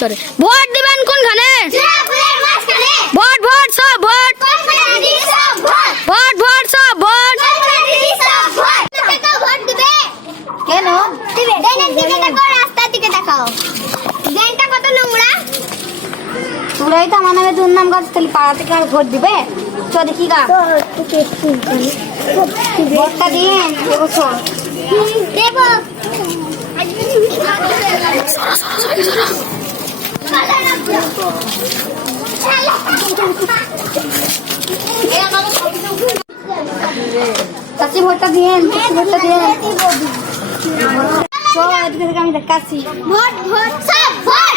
চলে ভোট দিবেন কোনখানে ভোট ভোট সব ভোট ভোট ভোট সব ভোট কেন রাস্তার দিকে দেখাও ড্রেনটা কত নোংরা তোরাই তো আমার নামে দুর্নাম গাছ তাহলে পাড়া থেকে আর ভোট দিবে চ দেখি গা ভোটটা দিয়ে এবছর দেব চাচি ভোটটা দিয়ে ভোটটা দিয়ে চল এদিকে থেকে আমি দেখাচ্ছি ভোট ভোট সব ভোট